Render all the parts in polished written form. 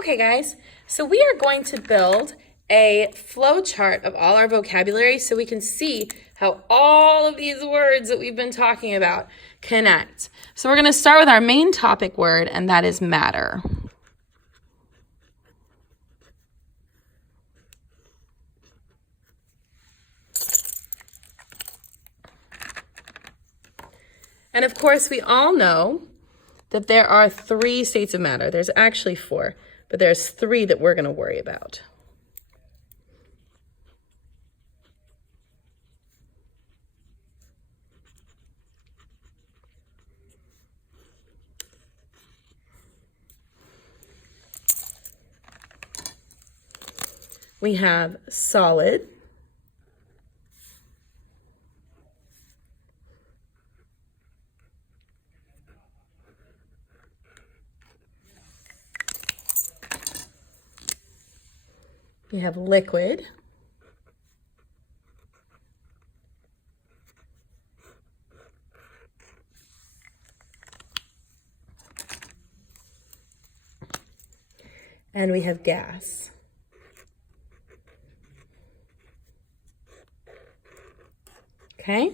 Okay, guys, so we are going to build a flow chart of all our vocabulary so we can see how all of these words that we've been talking about connect. So we're going to start with our main topic word, and that is matter. And of course, we all know that there are 3 states of matter. There's actually 4, but there's 3 that we're going to worry about. We have solid, we have liquid, and we have gas. Okay?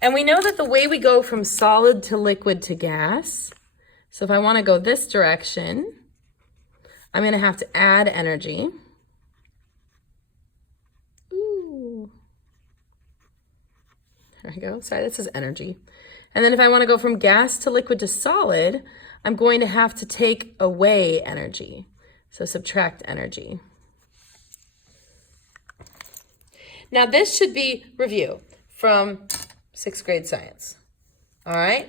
And we know that the way we go from solid to liquid to gas, so if I want to go this direction, I'm going to have to add energy. Ooh. There we go. Sorry, that says energy. And then if I want to go from gas to liquid to solid, I'm going to have to take away energy. So subtract energy. Now this should be review from 6th grade science. All right.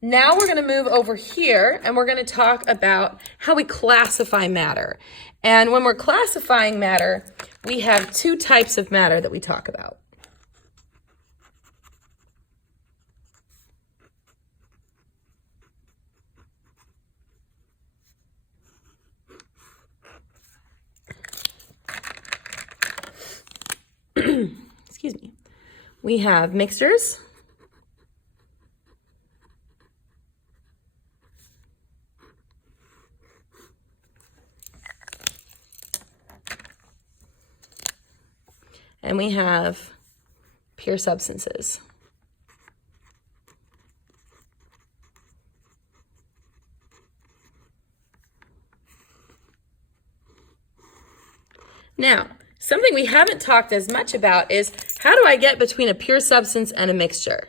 Now we're going to move over here and we're going to talk about how we classify matter. And when we're classifying matter, we have 2 types of matter that we talk about. Excuse me. We have mixtures, and we have pure substances. Now, something we haven't talked as much about is how do I get between a pure substance and a mixture?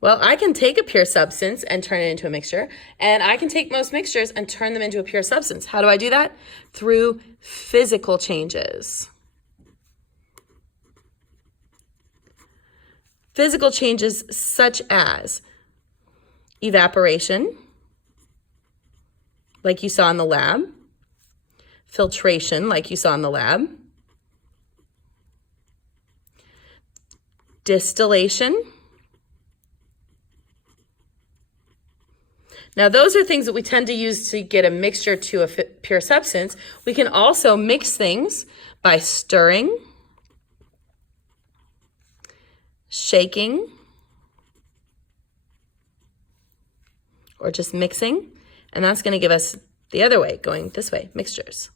Well, I can take a pure substance and turn it into a mixture, and I can take most mixtures and turn them into a pure substance. How do I do that? Through physical changes. Physical changes such as evaporation, like you saw in the lab, filtration, like you saw in the lab, distillation. Now, those are things that we tend to use to get a mixture to a pure substance. We can also mix things by stirring, shaking, or just mixing. And that's going to give us the other way, going this way, mixtures.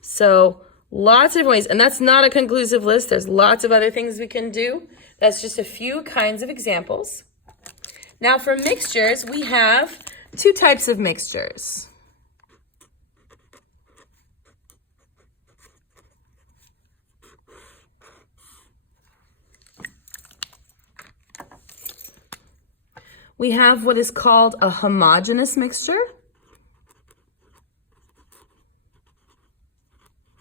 So lots of different ways, and that's not a conclusive list. There's lots of other things we can do. That's just a few kinds of examples. Now for mixtures, we have 2 types of mixtures. We have what is called a homogeneous mixture.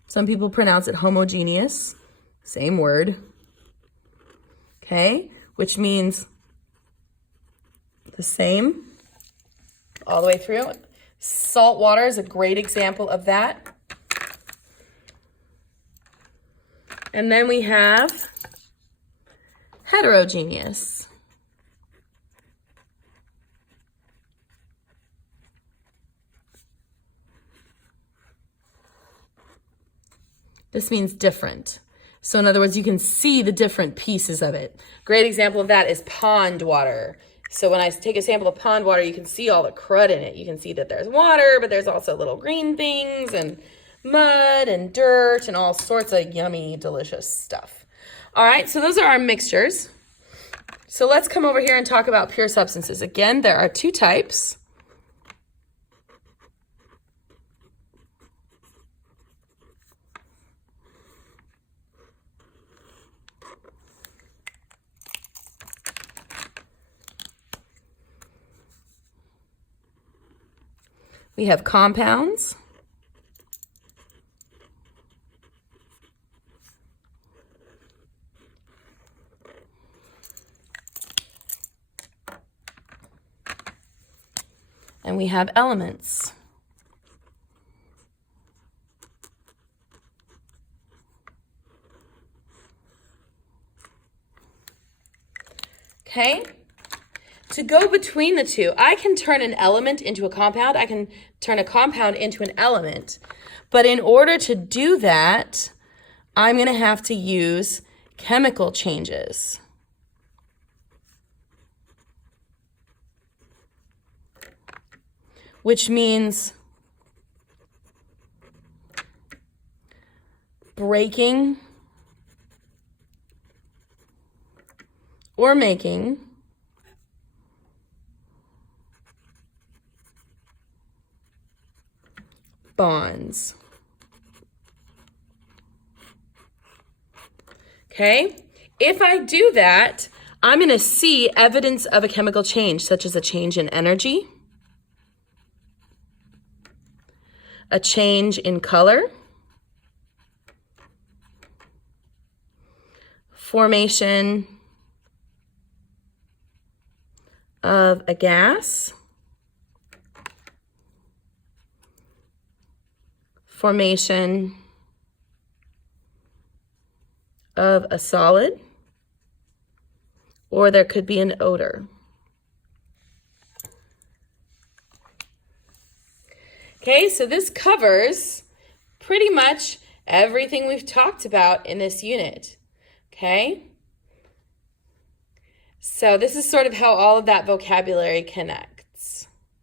Some people pronounce it homogeneous, same word, okay, which means the same all the way through. Salt water is a great example of that. And then we have heterogeneous. This means different. So in other words, you can see the different pieces of it. Great example of that is pond water. So when I take a sample of pond water, you can see all the crud in it. You can see that there's water, but there's also little green things and mud and dirt and all sorts of yummy, delicious stuff. All right, so those are our mixtures. So let's come over here and talk about pure substances. Again, there are two types. We have compounds. And we have elements. Okay? To go between the two, I can turn an element into a compound. I can turn a compound into an element. But in order to do that, I'm going to have to use chemical changes. Which means breaking or making bonds. Okay? If I do that, I'm going to see evidence of a chemical change, such as a change in energy, a change in color, formation of a gas, formation of a solid, or there could be an odor. Okay, so this covers pretty much everything we've talked about in this unit. Okay? So this is sort of how all of that vocabulary connects.